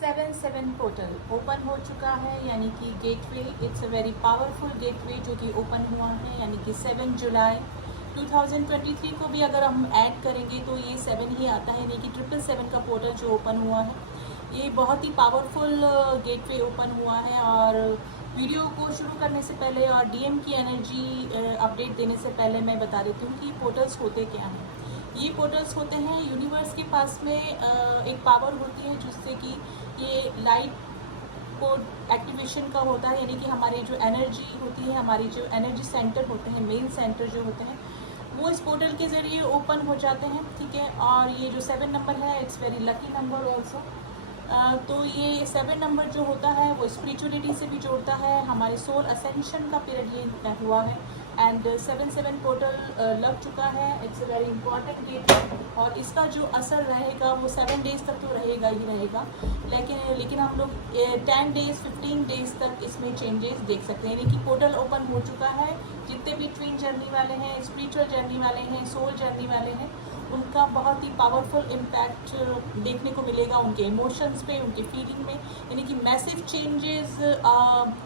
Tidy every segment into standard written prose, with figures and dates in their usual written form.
7-7 portal open हो चुका है, यानी कि gateway, it's a very powerful gateway जो कि ओपन हुआ है, यानी कि 7 जुलाई 2023 को भी अगर हम ऐड करेंगे तो ये 7 ही आता है, यानी कि 777 का पोर्टल जो ओपन हुआ है ये बहुत ही पावरफुल गेटवे ओपन हुआ है। और वीडियो को शुरू करने से पहले और डीएम की एनर्जी अपडेट देने से पहले मैं बता देती हूँ कि पोर्टल्स होते क्या हैं। ये पोर्टल्स होते हैं यूनिवर्स के पास में एक पावर होती है जिससे कि ये लाइट को एक्टिवेशन का होता है, यानी कि हमारी जो एनर्जी होती है, हमारी जो एनर्जी सेंटर होते हैं, मेन सेंटर जो होते हैं वो इस पोर्टल के ज़रिए ओपन हो जाते हैं। ठीक है, और ये जो 7 नंबर है it's very lucky number also. तो ये 7 नंबर जो होता है वो स्पिरिचुअलिटी से भी जोड़ता है, हमारे सोल असेंशन का पीरियड ये हुआ है। एंड 7-7 पोर्टल लग चुका है, it's a very important date और इसका जो असर रहेगा वो 7 डेज़ तक तो रहेगा ही रहेगा, लेकिन हम लोग 10 डेज़ 15 डेज़ तक इसमें चेंजेस देख सकते हैं। यानी कि पोर्टल ओपन हो चुका है, जितने भी ट्विन जर्नी वाले हैं, स्पिरिचुअल जर्नी वाले हैं, सोल जर्नी वाले हैं, उनका बहुत ही पावरफुल इम्पैक्ट देखने को मिलेगा उनके इमोशंस पे, उनके फीलिंग में, यानी कि मैसिव चेंजेस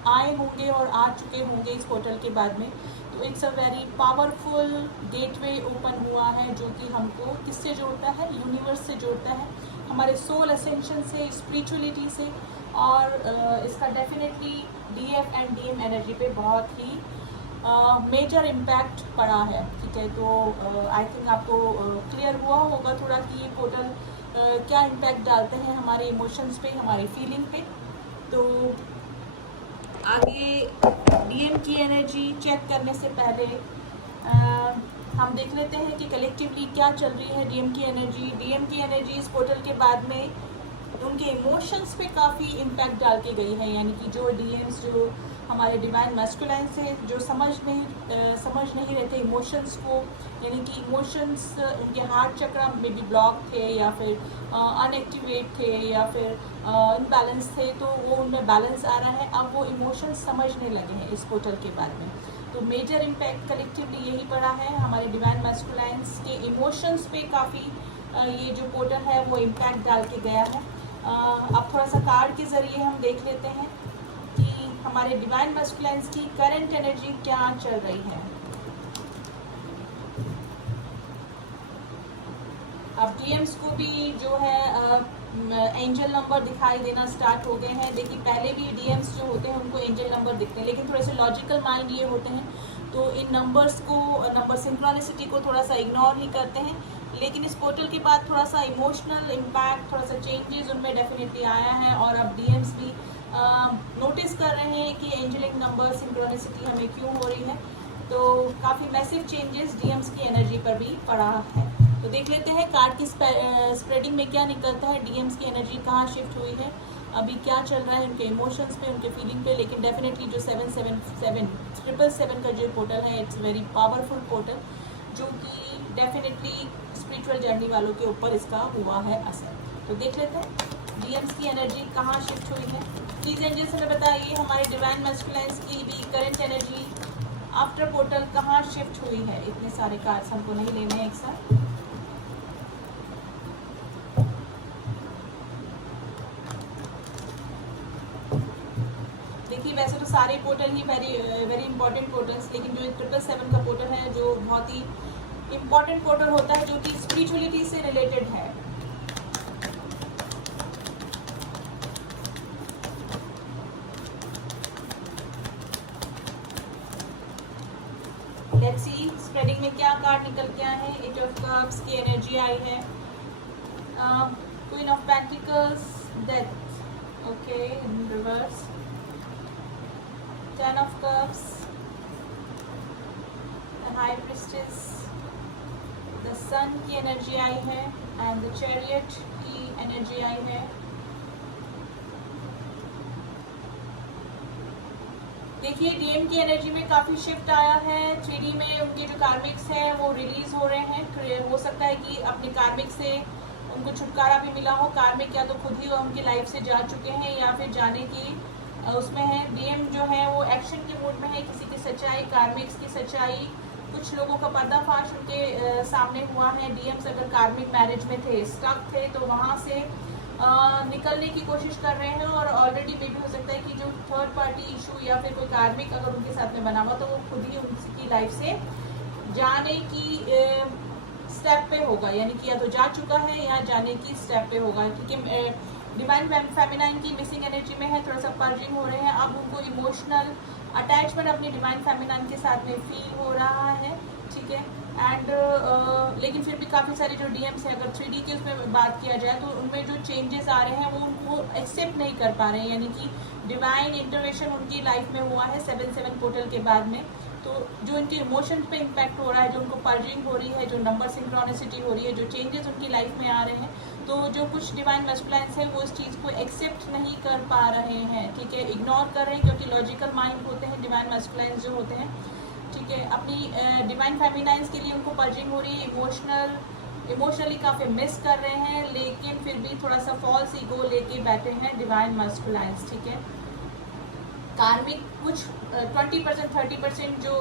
आए होंगे और आ चुके होंगे इस पोर्टल के बाद में। तो it's a very powerful gateway open हुआ है जो कि हमको किससे जोड़ता है, यूनिवर्स से जोड़ता है, हमारे सोल असेंशन से, स्पिरिचुअलिटी से, और इसका definitely DF and DM energy पे बहुत ही मेजर इम्पैक्ट पड़ा है। ठीक है, तो आई थिंक आपको क्लियर हुआ होगा थोड़ा कि ये पोर्टल क्या इम्पैक्ट डालते हैं हमारे इमोशंस पे, हमारी फीलिंग पे। तो आगे डीएम की एनर्जी चेक करने से पहले हम देख लेते हैं कि कलेक्टिवली क्या चल रही है डीएम की एनर्जी। डीएम की एनर्जी इस पोर्टल के बाद में उनके इमोशंस पे काफ़ी इम्पैक्ट डाल के गई है, यानी कि जो डीएम्स जो हमारे डिवाइन मैस्कुलाइन से जो समझ नहीं रहते इमोशंस को, यानी कि इमोशंस उनके हार्ट चक्र में भी ब्लॉक थे या फिर अनएक्टिवेट थे या फिर इनबैलेंस थे, तो वो उनमें बैलेंस आ रहा है। अब वो इमोशंस समझने लगे हैं इस पोर्टल के बारे में। तो मेजर इम्पैक्ट कलेक्टिवली यही पड़ा है, हमारे डिवाइन मैस्कुलाइंस के इमोशंस पे काफ़ी ये जो पोर्टल है वो इम्पैक्ट डाल के गया है। अब थोड़ा सा कार्ड के ज़रिए हम देख लेते हैं कि हमारे डिवाइन मैस्कुलाइंस की करंट एनर्जी क्या चल रही है। अब डीएम्स को भी जो है एंजल नंबर दिखाई देना स्टार्ट हो गए हैं। देखिए पहले भी डीएम्स जो होते हैं उनको एंजल नंबर दिखते हैं, लेकिन थोड़े से लॉजिकल माइंड ये होते हैं तो इन नंबर्स को, नंबर सिंक्रोनिसिटी को थोड़ा सा इग्नोर ही करते हैं। लेकिन इस पोर्टल के बाद थोड़ा सा इमोशनल इम्पैक्ट, थोड़ा सा चेंजेस उनमें डेफिनेटली आया है और अब डीएम्स भी नोटिस कर रहे हैं कि एंजलिक नंबर सिंक्रोनिसिटी हमें क्यों हो रही है। तो काफ़ी मैसिव चेंजेस डीएम्स की एनर्जी पर भी पड़ा है। तो देख लेते हैं कार्ड की स्प्रेडिंग में क्या निकलता है, डीएम्स की एनर्जी कहाँ शिफ्ट हुई है, अभी क्या चल रहा है उनके इमोशंस पे, उनके फीलिंग पे। लेकिन डेफिनेटली जो 777 का जो पोर्टल है इट्स वेरी पावरफुल पोर्टल जो कि डेफिनेटली स्पिरिचुअल जर्नी वालों के ऊपर इसका हुआ है असर। तो देख लेते हैं डीएम्स की एनर्जी कहाँ शिफ्ट हुई है। प्लीज़ एंजल्स हमें बताइए हमारे डिवाइन मैस्कुलाइंस की भी करंट एनर्जी आफ्टर पोर्टल कहाँ शिफ्ट हुई है। इतने सारे कार्ड्स हमको नहीं लेने हैं एक साथ। देखिए वैसे तो सारे पोर्टल ही वेरी इंपॉर्टेंट पोर्टल्स, लेकिन जो 777 का पोर्टल है जो बहुत ही इम्पॉर्टेंट पोर्टल होता है जो कि स्पिरिचुअलिटी से रिलेटेड है। लेट्स सी स्प्रेडिंग में क्या कार्ड निकल के आए हैं। 8 ऑफ कप्स की एनर्जी आई है, queen of pentacles, death, okay in reverse, 10 of cups, the high priestess, the sun की एनर्जी आई है एंड the chariot की एनर्जी आई है। देखिए डीएम की एनर्जी में काफ़ी शिफ्ट आया है। 3D में उनके जो कार्मिक्स हैं वो रिलीज हो रहे हैं। हो सकता है कि अपने कार्मिक से उनको छुटकारा भी मिला हो। कार्मिक या तो खुद ही उनकी लाइफ से जा चुके हैं या फिर जाने की उसमें है। डीएम जो है वो एक्शन के मूड में है, किसी की सच्चाई, कार्मिक्स की सच्चाई, कुछ लोगों का पर्दाफाश उनके सामने हुआ है। डीएम्स अगर कार्मिक मैरिज में थे, स्टक थे, तो वहाँ से निकलने की कोशिश कर रहे हैं, और ऑलरेडी मे भी हो सकता है कि जो थर्ड पार्टी इशू या फिर कोई कार्मिक अगर उनके साथ में बना हुआ तो वो खुद ही उनकी लाइफ से जाने की स्टेप पे होगा, यानी कि या तो जा चुका है या जाने की स्टेप पे होगा। क्योंकि डिवाइन फेमिनाइन की मिसिंग एनर्जी में है, थोड़ा सा पर्जिंग हो रहे हैं। अब उनको इमोशनल अटैचमेंट अपनी डिवाइन फेमिनाइन के साथ में फील हो रहा है, ठीक है। एंड लेकिन फिर भी काफ़ी सारे जो डीएम्स हैं, अगर 3D के उसमें बात किया जाए तो उनमें जो चेंजेस आ रहे हैं वो उनको एक्सेप्ट नहीं कर पा रहे हैं, यानी कि डिवाइन इंटरवेंशन उनकी लाइफ में हुआ है 7/7 पोर्टल के बाद में। तो जो इनके इमोशंस पे इम्पैक्ट हो रहा है, जो उनको पर्जिंग हो रही है, जो नंबर सिंक्रोनिसिटी हो रही है, जो चेंजेस उनकी लाइफ में आ रहे हैं, तो जो कुछ डिवाइन मैस्कुलाइन्स हैं वो इस चीज़ को एक्सेप्ट नहीं कर पा रहे हैं, ठीक है, इग्नोर कर रहे हैं, क्योंकि लॉजिकल माइंड होते हैं डिवाइन मैस्कुलाइन्स जो होते हैं, ठीक है। अपनी डिवाइन फेमिनाइन्स के लिए उनको पर्जिंग हो रही है, इमोशनली काफ़ी मिस कर रहे हैं, लेकिन फिर भी थोड़ा सा फॉल्स ईगो लेके बैठे हैं डिवाइन मैस्कुलाइन्स, ठीक है। कार्मिक कुछ 20% 30% जो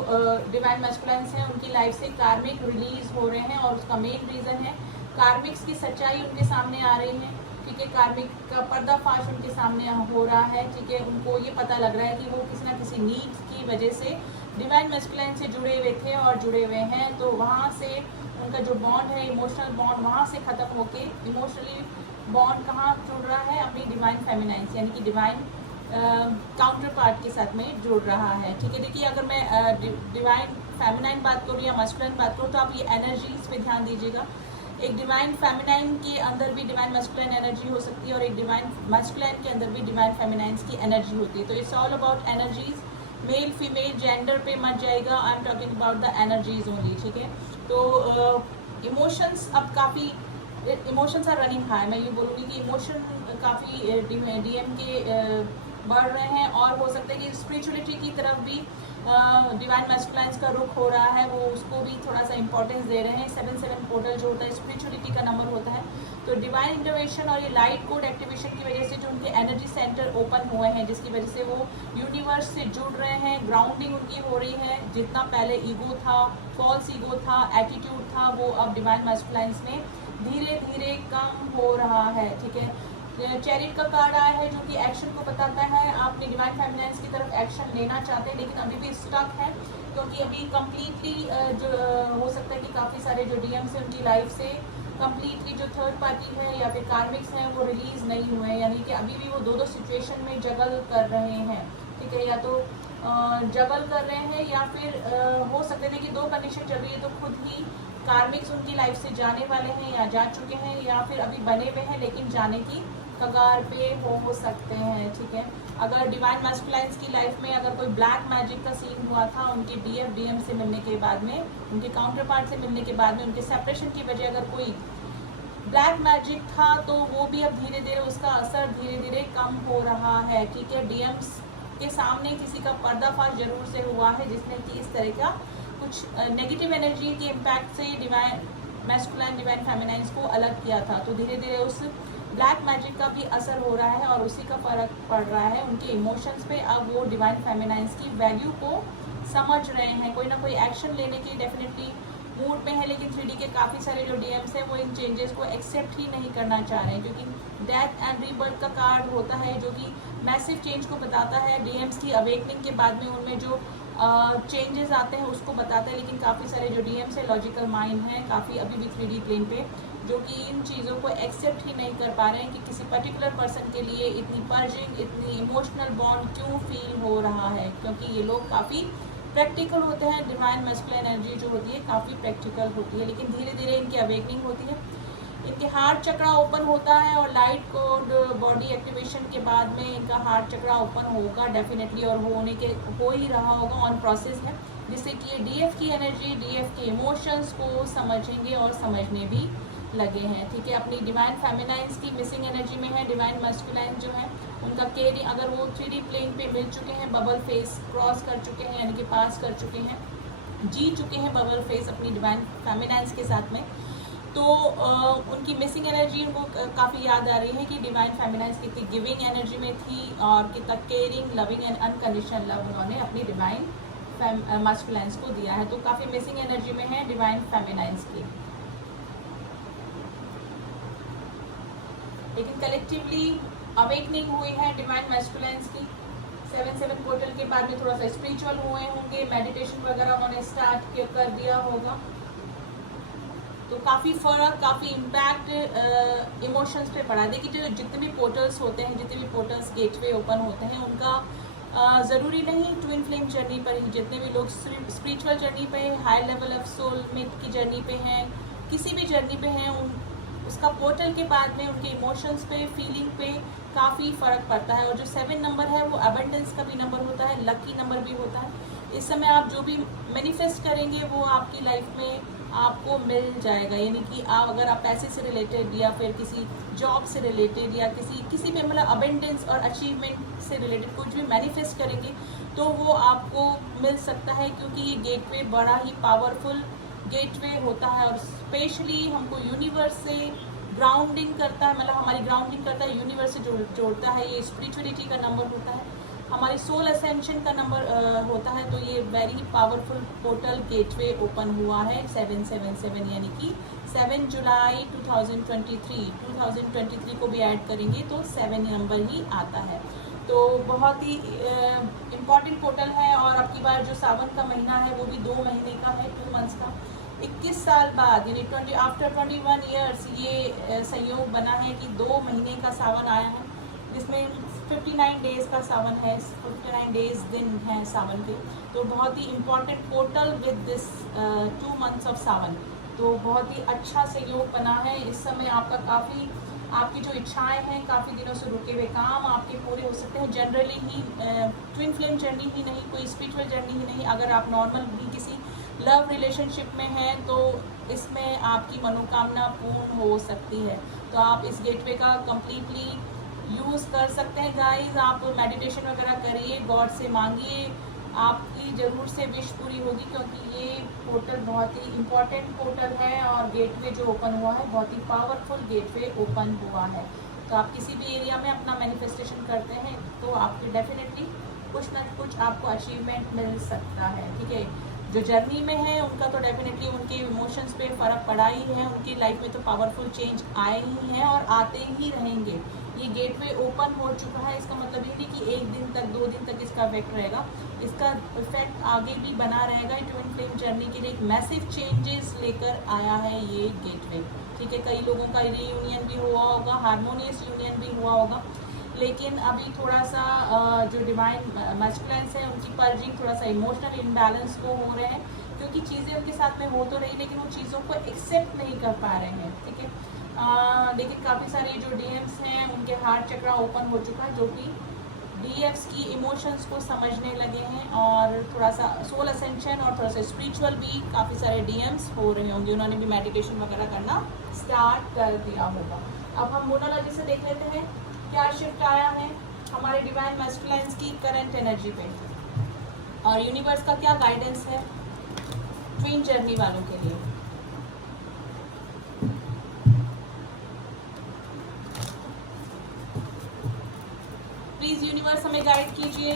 डिवाइन मैस्कुलाइन्स हैं उनकी लाइफ से कार्मिक रिलीज हो रहे हैं, और उसका मेन रीज़न है कार्मिक्स की सच्चाई उनके सामने आ रही है, ठीक है। कार्मिक का पर्दाफाश उनके सामने हो रहा है, ठीक है। उनको ये पता लग रहा है कि वो किसी ना किसी नीड की वजह से डिवाइन मैस्कुलाइन से जुड़े हुए थे और जुड़े हुए हैं, तो वहाँ से उनका जो बॉन्ड है, इमोशनल बॉन्ड, वहाँ से ख़त्म होके इमोशनली बॉन्ड कहाँ जुड़ रहा है, अपनी डिवाइन फेमिनाइन से, यानी कि डिवाइन काउंटर पार्ट के साथ में जुड़ रहा है, ठीक है। देखिए, अगर मैं डिवाइन फेमिनाइन बात करूँ या मैस्कुलाइन बात करूँ तो आप ये एनर्जीज पे ध्यान दीजिएगा। एक डिवाइन फेमिनाइन के अंदर भी डिवाइन मैस्कुलाइन एनर्जी हो सकती है, और एक डिवाइन मैस्कुलाइन के अंदर भी डिवाइन फेमिनाइन्स की एनर्जी होती है। तो it's all about energies, male female gender पे मत जाएगा, I am talking about the energies only, ठीक है। तो इमोशंस अब काफ़ी इमोशंस आर रनिंग हाई, मैं ये बोलूँगी कि इमोशन काफ़ी डीएम के बढ़ रहे हैं, और हो सकता है कि स्पिरिचुअलिटी की तरफ भी डिवाइन मैस्कुलाइन्स का रुख हो रहा है, वो उसको भी थोड़ा सा इंपॉर्टेंस दे रहे हैं। 7/7 पोर्टल जो होता है स्पिरिचुअलिटी का नंबर होता है, तो डिवाइन इंटरवेंशन और ये लाइट कोड एक्टिवेशन की वजह से जो उनके एनर्जी सेंटर ओपन हुए हैं, जिसकी वजह से वो यूनिवर्स से जुड़ रहे हैं, ग्राउंडिंग उनकी हो रही है। जितना पहले ईगो था, फॉल्स ईगो था, एटीट्यूड था, वो अब डिवाइन मैस्कुलाइन्स में धीरे धीरे कम हो रहा है, ठीक है। चैरिट का कार्ड आया है जो कि एक्शन को बताता है, आप अपनी डिवाइन फेमिनाइन्स की तरफ एक्शन लेना चाहते हैं, लेकिन अभी भी स्टक है, क्योंकि अभी कम्प्लीटली जो हो सकता है कि काफ़ी सारे जो डीएम्स हैं उनकी लाइफ से कम्प्लीटली जो थर्ड पार्टी है या फिर कार्मिक्स हैं वो रिलीज़ नहीं हुए हैं, यानी कि अभी भी वो दो सिचुएशन में जगल कर रहे हैं, ठीक है। या तो जगल कर रहे हैं, या फिर हो सकते हैं कि दो कंडीशन चल रही है, तो खुद ही कार्मिक्स उनकी लाइफ से जाने वाले हैं या जा चुके हैं, या फिर अभी बने हुए हैं लेकिन जाने की कगार पे हो सकते हैं, ठीक है। अगर डिवाइन मैस्कुलाइन्स की लाइफ में अगर कोई ब्लैक मैजिक का सीन हुआ था उनके डीएम से मिलने के बाद में, उनके काउंटर पार्ट से मिलने के बाद में, उनके सेपरेशन की वजह अगर कोई ब्लैक मैजिक था, तो वो भी अब धीरे धीरे उसका असर धीरे धीरे कम हो रहा है, ठीक है। डीएम्स के सामने किसी का पर्दाफाश जरूर से हुआ है, जिसने कि इस तरह का कुछ नेगेटिव एनर्जी के इम्पैक्ट से डिवाइन मैस्कुलाइन डिवाइन फेमिनाइन्स को अलग किया था, तो धीरे धीरे उस ब्लैक मैजिक का भी असर हो रहा है और उसी का फ़र्क पड़ रहा है उनके इमोशंस पे। अब वो डिवाइन फेमिनाइन्स की वैल्यू को समझ रहे हैं, कोई ना कोई एक्शन लेने की डेफिनेटली मूड में है, लेकिन 3D के काफ़ी सारे जो डीएम्स हैं वो इन चेंजेस को एक्सेप्ट ही नहीं करना चाह रहे हैं, क्योंकि डेथ एंड रीबर्थ का कार्ड होता है जो कि मैसिव चेंज को बताता है। डीएम्स की अवेकनिंग के बाद में उनमें जो चेंजेस आते हैं उसको बताते हैं, लेकिन काफ़ी सारे जो डीएम्स है लॉजिकल माइंड हैं काफ़ी अभी भी 3D प्लेन पे, जो कि इन चीज़ों को एक्सेप्ट ही नहीं कर पा रहे हैं कि किसी पर्टिकुलर पर्सन के लिए इतनी पर्जिंग, इतनी इमोशनल बॉन्ड क्यों फील हो रहा है, क्योंकि ये लोग काफ़ी प्रैक्टिकल होते हैं। डिवाइन मैस्कुलाइन एनर्जी जो होती है काफ़ी प्रैक्टिकल होती है, लेकिन धीरे धीरे इनकी अवेकनिंग होती है, इनके हार्ट चक्रा ओपन होता है, और लाइट कोड बॉडी एक्टिवेशन के बाद में इनका हार्ट चक्रा ओपन होगा डेफिनेटली, और हो ही रहा होगा, ऑन प्रोसेस है, जिससे कि ये डीएफ की एनर्जी, डीएफ के इमोशंस को समझेंगे और समझने भी लगे हैं, ठीक है। अपनी डिवाइन फेमिनाइन्स की मिसिंग एनर्जी में है। डिवाइन मैस्कुलाइन जो है उनका केयरिंग, अगर वो 3D प्लेन पे मिल चुके हैं, बबल फेस क्रॉस कर चुके हैं, यानी कि पास कर चुके हैं, जी चुके हैं बबल फेस अपनी डिवाइन फेमिनाइन्स के साथ में, तो उनकी मिसिंग एनर्जी उनको काफ़ी याद आ रही है कि डिवाइन फेमिनाइन्स कितनी गिविंग एनर्जी में थी और कितना caring, loving and unconditional love उन्होंने अपनी डिवाइन मैस्कुलाइन्स को दिया है, तो काफ़ी मिसिंग एनर्जी में है डिवाइन फेमिनाइन्स की। लेकिन कलेक्टिवली अवेकनिंग हुई है डिवाइन मैस्कुलाइंस की। 7-7 पोर्टल के बाद में थोड़ा सा स्पिरिचुअल हुए होंगे, मेडिटेशन वगैरह उन्होंने स्टार्ट कर दिया होगा, तो काफ़ी फ़र्क, काफ़ी इम्पैक्ट इमोशंस पे पड़ा। देखिए जो जितने भी पोर्टल्स होते हैं, जितने भी पोर्टल्स गेटवे ओपन होते हैं, उनका ज़रूरी नहीं ट्विन फ्लेम जर्नी पर ही, जितने भी लोग स्पिरिचुअल जर्नी पे, हाई लेवल ऑफ सोलमेट की जर्नी पे हैं, किसी भी जर्नी पे हैं, उसका पोर्टल के बाद में उनके इमोशंस पे, फीलिंग पे काफ़ी फ़र्क पड़ता है। और जो 7 नंबर है वो अबंडेंस का भी नंबर होता है, लकी नंबर भी होता है। इस समय आप जो भी मैनिफेस्ट करेंगे वो आपकी लाइफ में आपको मिल जाएगा। यानी कि आप अगर आप पैसे से रिलेटेड या फिर किसी जॉब से रिलेटेड या किसी भी मतलब अबंडेंस और अचीवमेंट से रिलेटेड कुछ भी मैनिफेस्ट करेंगे तो वो आपको मिल सकता है, क्योंकि ये गेटवे बड़ा ही पावरफुल गेटवे होता है। और स्पेशली हमको यूनिवर्स से ग्राउंडिंग करता है, मतलब हमारी ग्राउंडिंग करता है, यूनिवर्स से जोड़ता है। ये स्पिरिचुअलिटी का नंबर होता है, हमारी सोल असेंशन का नंबर होता है। तो ये very powerful portal gateway open हुआ है 777, यानी कि 7 जुलाई 2023 को भी ऐड करेंगे तो 7 नंबर ही आता है। तो बहुत ही इम्पॉर्टेंट पोर्टल है। और अब की बार जो सावन का महीना है वो भी 2 महीने का है, 2 मंथ्स का। 21 साल बाद यानी आफ्टर 21 ईयर्स ये संयोग बना है कि 2 महीने का सावन आया है, जिसमें 59 डेज़ का सावन है, 59 डेज़ दिन हैं सावन के। तो बहुत ही important portal with this 2 months of Sawan. तो बहुत ही अच्छा सहयोग बना है। इस समय आपकी जो इच्छाएं हैं, काफ़ी दिनों से रुके हुए काम आपके पूरे हो सकते हैं। जनरली ही ट्विन फ्लेम जर्नी ही नहीं, कोई स्पिरिचुअल जर्नी ही नहीं, अगर आप नॉर्मल भी किसी लव रिलेशनशिप में हैं तो इसमें आपकी मनोकामना पूर्ण हो सकती है। तो आप इस गेटवे का कम्प्लीटली यूज़ कर सकते हैं गाइस। आप मेडिटेशन वगैरह करिए, गॉड से मांगिए, आपकी ज़रूर से विश पूरी होगी, क्योंकि ये पोर्टल बहुत ही इम्पॉर्टेंट पोर्टल है। और गेटवे जो ओपन हुआ है बहुत ही पावरफुल गेटवे ओपन हुआ है। तो आप किसी भी एरिया में अपना मैनिफेस्टेशन करते हैं तो आपकी डेफिनेटली कुछ ना कुछ आपको अचीवमेंट मिल सकता है, ठीक है। जो जर्नी में है उनका तो डेफिनेटली उनके इमोशंस पे फ़र्क पड़ा ही है, उनकी लाइफ में तो पावरफुल चेंज आए ही हैं और आते ही रहेंगे। ये गेटवे ओपन हो चुका है, इसका मतलब ये नहीं कि 1 दिन तक 2 दिन तक इसका इफेक्ट रहेगा, इसका इफेक्ट आगे भी बना रहेगा। ट्विन फ्लेम जर्नी के लिए एक मैसिव चेंजेस लेकर आया है ये गेटवे, ठीक है। कई लोगों का रीयूनियन भी हुआ होगा, हारमोनियस यूनियन भी हुआ होगा, लेकिन अभी थोड़ा सा जो डिवाइन मैस्कुलाइंस है उनकी पर्जिंग, थोड़ा सा इमोशनल इम्बैलेंस वो हो रहे हैं, क्योंकि चीज़ें उनके साथ में हो तो रही लेकिन वो चीज़ों को एक्सेप्ट नहीं कर पा रहे हैं, ठीक है। लेकिन काफ़ी सारे जो डीएम्स हैं उनके हार्ट चक्रा ओपन हो चुका है, जो कि डीएफ्स की इमोशंस को समझने लगे हैं। और थोड़ा सा सोल असेंशन और थोड़ा सा स्पिरिचुअल भी काफ़ी सारे डीएम्स हो रहे होंगे, उन्होंने भी मेडिटेशन वगैरह करना स्टार्ट कर दिया होगा। अब हम मोनालॉजी से देख लेते हैं क्या शिफ्ट आया है हमारे डिवाइन मैस्कुलाइंस की करंट एनर्जी पे, और यूनिवर्स का क्या गाइडेंस है ट्विन जर्नी वालों के लिए। प्लीज यूनिवर्स हमें गाइड कीजिए।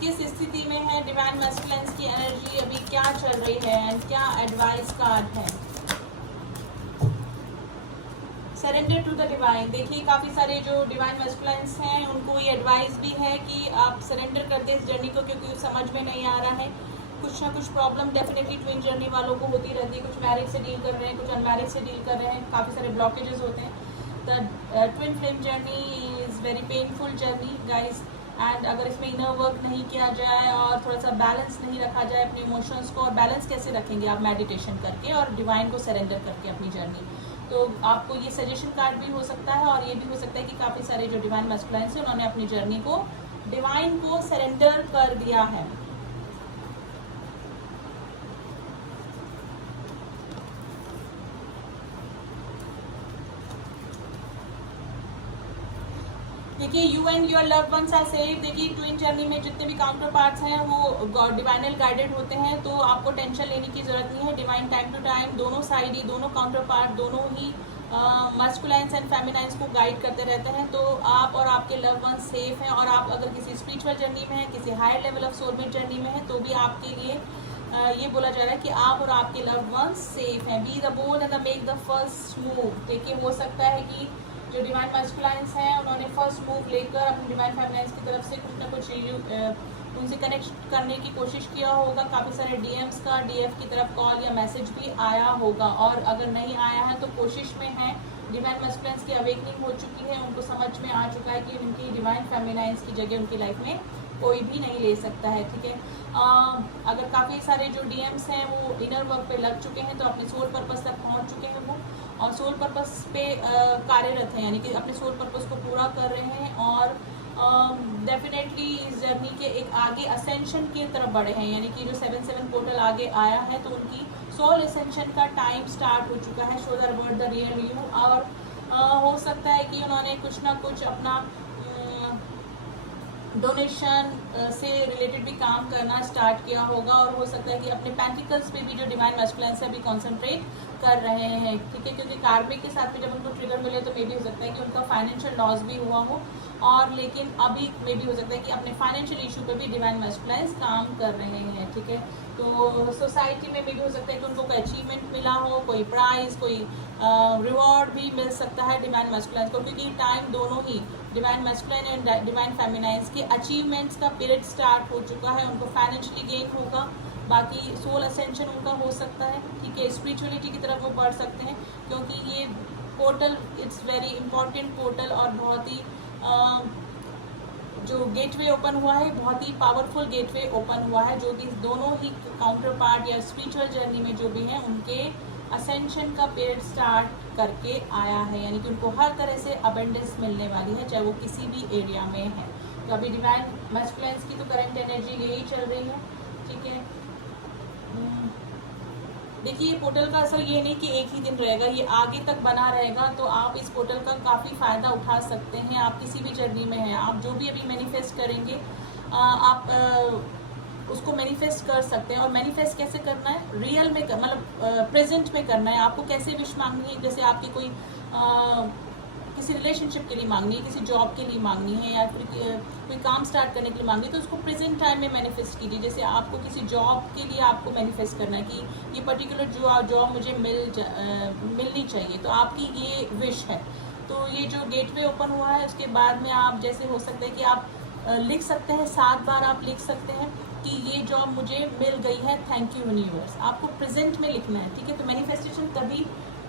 किस स्थिति में है डिवाइन मैस्कुलाइंस की एनर्जी, अभी क्या चल रही है एंड क्या एडवाइस कार्ड है। Surrender to the divine. देखिए काफ़ी सारे जो डिवाइन मैस्कुलाइंस हैं उनको ये एडवाइस भी है कि आप सरेंडर कर दें इस जर्नी को, क्योंकि समझ में नहीं आ रहा है। कुछ ना कुछ प्रॉब्लम डेफिनेटली ट्विन जर्नी वालों को होती रहती है, कुछ मैरिज से डील कर रहे हैं, कुछ अनमैरिज से डील कर रहे हैं, काफ़ी सारे ब्लॉकेजेस होते हैं। The twin flame journey is very painful journey guys, and अगर इसमें इनर वर्क नहीं किया जाए और थोड़ा सा बैलेंस नहीं रखा जाए अपने इमोशंस को, और बैलेंस कैसे रखेंगे आप मेडिटेशन करके और डिवाइन को सरेंडर करके अपनी जर्नी। तो आपको ये सजेशन कार्ड भी हो सकता है, और ये भी हो सकता है कि काफ़ी सारे जो डिवाइन मैस्कुलाइंस हैं उन्होंने अपनी जर्नी को डिवाइन को सरेंडर कर दिया है। देखिए you and your loved ones are safe. देखिए ट्विन जर्नी में जितने भी काउंटर पार्ट्स हैं वो डिवाइनल गाइडेड होते हैं, तो आपको टेंशन लेने की ज़रूरत नहीं है। डिवाइन टाइम टू टाइम दोनों साइड ही, दोनों काउंटर पार्ट दोनों ही मस्कुलाइंस एंड फेमिनाइंस को गाइड करते रहते हैं। तो आप और आपके लव वन सेफ हैं, और आप अगर किसी स्पिरिचुअल जर्नी में हैं, किसी higher level of soulmate journey में हैं, तो भी आपके लिए ये बोला जा रहा है कि आप और आपके लव वन सेफ हैं। Be the bold and make the first move. देखिए, हो सकता है कि जो डिवाइन मस्कुलाइंस हैं उन्होंने फर्स्ट मूव लेकर अपनी डिवाइन फेमिनाइंस की तरफ से कुछ ना कुछ उनसे कनेक्ट करने की कोशिश किया होगा। काफ़ी सारे डीएम्स का डीएफ की तरफ कॉल या मैसेज भी आया होगा, और अगर नहीं आया है तो कोशिश में है। डिवाइन मस्कुलाइंस की अवेकनिंग हो चुकी है, उनको समझ में आ चुका है कि उनकी डिवाइन फेमिनाइंस की जगह उनकी लाइफ में कोई भी नहीं ले सकता है, ठीक है। अगर काफ़ी सारे जो डीएम्स हैं वो इनर वर्क पे लग चुके हैं, तो अपने सोल पर्पस तक पहुंच चुके हैं वो, और सोल पर्पस पे कार्यरत हैं, यानी कि अपने सोल पर्पस को पूरा कर रहे हैं, और डेफिनेटली इस जर्नी के एक आगे असेंशन की तरफ बढ़े हैं। यानी कि जो 7-7 पोर्टल आगे आया है, तो उनकी सोल असेंशन का टाइम स्टार्ट हो चुका है। Show the world the real you. और हो सकता है कि उन्होंने कुछ ना कुछ अपना डोनेशन से रिलेटेड भी काम करना स्टार्ट किया होगा, और हो सकता है कि अपने पेंटिकल्स पे भी जो डिवाइन मस्कुलाइंस है अभी कॉन्सेंट्रेट कर रहे हैं, ठीक है। क्योंकि कार्मिक के साथ में जब उनको ट्रिगर मिले तो मे भी हो सकता है कि उनका फाइनेंशियल लॉस भी हुआ हो, और लेकिन अभी मे भी हो सकता है कि अपने फाइनेंशियल इशू पे भी डिवाइन मस्कुलाइंस काम कर रहे हैं, ठीक है। तो सोसाइटी में मे भी हो सकता है कि उनको कोई अचीवमेंट मिला हो, कोई प्राइज़, कोई रिवॉर्ड भी मिल सकता है डिवाइन मस्कुलाइंस को, क्योंकि टाइम दोनों ही डिवाइन मस्कुलाइन एंड डिवाइन फेमिनाइंस के अचीवमेंट्स का पीरियड स्टार्ट हो चुका है। उनको फाइनेंशियली गेन होगा, बाकी सोल असेंशन उनका हो सकता है, ठीक है। स्पिरिचुअलिटी की तरफ वो बढ़ सकते हैं, क्योंकि ये portal it's very important portal, और बहुत ही जो गेटवे ओपन हुआ है बहुत ही पावरफुल गेटवे ओपन हुआ है, जो कि दोनों ही काउंटर पार्ट या स्पिरिचुअल जर्नी में जो भी हैं उनके असेंशन का पीरियड स्टार्ट करके आया है। यानी कि उनको हर तरह से अबंडेंस मिलने वाली है, चाहे वो किसी भी एरिया में है। तो अभी डिवाइन मस्कुलाइंस की तो करंट एनर्जी यही चल रही है, ठीक है। देखिए, ये पोर्टल का असर ये नहीं कि एक ही दिन रहेगा, ये आगे तक बना रहेगा। तो आप इस पोर्टल का काफ़ी फ़ायदा उठा सकते हैं। आप किसी भी जर्नी में हैं, आप जो भी अभी मैनिफेस्ट करेंगे आप उसको मैनिफेस्ट कर सकते हैं। और मैनिफेस्ट कैसे करना है? रियल में मतलब प्रेजेंट में करना है। आपको कैसे विश मांगनी है? जैसे आपकी कोई किसी रिलेशनशिप के लिए मांगनी है, किसी जॉब के लिए मांगनी है, या फिर कोई काम स्टार्ट करने के लिए मांगनी है, तो उसको प्रेजेंट टाइम में मैनिफेस्ट कीजिए। जैसे आपको किसी जॉब के लिए आपको मैनिफेस्ट करना है कि ये पर्टिकुलर जॉब मुझे मिलनी चाहिए, तो आपकी ये विश है। तो ये जो गेटवे ओपन हुआ है उसके बाद में आप जैसे हो सकता है कि आप लिख सकते हैं, 7 बार आप लिख सकते हैं कि ये जॉब मुझे मिल गई है, थैंक यू यूनिवर्स। आपको प्रेजेंट में लिखना है, ठीक है। तो मैनिफेस्टेशन तभी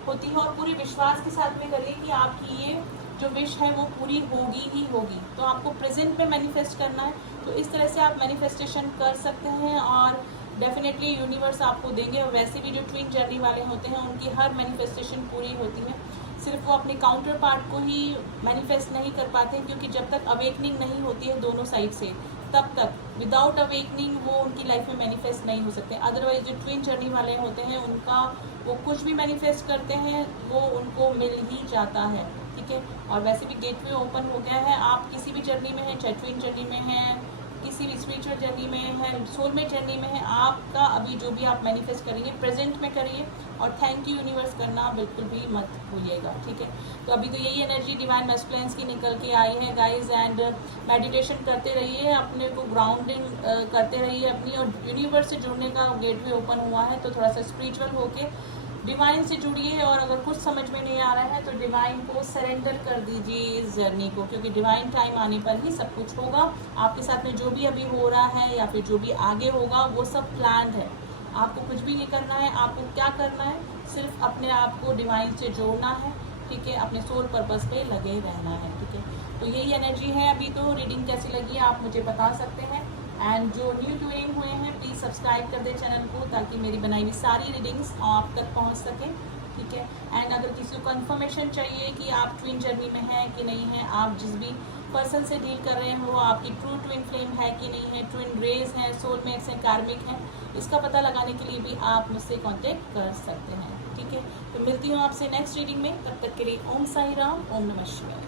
होती है, और पूरे विश्वास के साथ में करिए कि आपकी ये जो विश है वो पूरी होगी ही होगी। तो आपको प्रेजेंट में मैनिफेस्ट करना है। तो इस तरह से आप मैनिफेस्टेशन कर सकते हैं, और डेफिनेटली यूनिवर्स आपको देंगे। और वैसे भी जो ट्विन जर्नी वाले होते हैं उनकी हर मैनिफेस्टेशन पूरी होती है, सिर्फ वो अपने काउंटर पार्ट को ही मैनिफेस्ट नहीं कर पाते, क्योंकि जब तक अवेकनिंग नहीं होती है दोनों साइड से, तब तक विदाउट अवेकनिंग वो उनकी लाइफ में मैनिफेस्ट नहीं हो सकते। अदरवाइज जो ट्विन जर्नी वाले होते हैं उनका वो कुछ भी मैनिफेस्ट करते हैं वो उनको मिल ही जाता है, ठीक है। और वैसे भी गेटवे ओपन हो गया है। आप किसी भी जर्नी में हैं, चाहे ट्विन जर्नी में हैं, किसी भी स्पिरिचुअल जर्नी में है, सोलमेट जर्नी में है, आपका अभी जो भी आप मैनिफेस्ट करेंगे प्रेजेंट में करिए, और थैंक यू यूनिवर्स करना बिल्कुल भी मत भूलिएगा, ठीक है। तो अभी तो यही एनर्जी डिवाइन मस्कुलाइंस की निकल के आई है गाइज, एंड मेडिटेशन करते रहिए, अपने को ग्राउंडिंग करते रहिए अपनी, और यूनिवर्स से जुड़ने का गेटवे ओपन हुआ है। तो थोड़ा सा स्पिरिचुअल होके डिवाइन से जुड़िए, और अगर कुछ समझ में नहीं आ रहा है तो डिवाइन को सरेंडर कर दीजिए इस जर्नी को, क्योंकि डिवाइन टाइम आने पर ही सब कुछ होगा। आपके साथ में जो भी अभी हो रहा है या फिर जो भी आगे होगा वो सब प्लान्ड है। आपको कुछ भी नहीं करना है। आपको क्या करना है? सिर्फ अपने आप को डिवाइन से जोड़ना है, ठीक है। अपने सोल पर्पस पे लगे रहना है, ठीक है। तो यही एनर्जी है अभी। तो रीडिंग कैसी लगी आप मुझे बता सकते हैं, एंड जो न्यू ट्यूनिंग हुए हैं प्लीज़ सब्सक्राइब कर दें चैनल को, ताकि मेरी बनाई हुई सारी रीडिंग्स आप तक पहुंच सकें, ठीक है। एंड अगर किसी को कंफर्मेशन चाहिए कि आप ट्विन जर्नी में हैं कि नहीं हैं, आप जिस भी पर्सन से डील कर रहे हो आपकी ट्रू ट्विन फ्लेम है कि नहीं है, ट्विन रेज हैं, सोलमेट्स हैं, कार्मिक हैं, इसका पता लगाने के लिए भी आप मुझसे कांटेक्ट कर सकते हैं, ठीक है। तो मिलती हूँ आपसे नेक्स्ट रीडिंग में। तब तक के लिए ओम साई राम, ओम नमः शिवाय।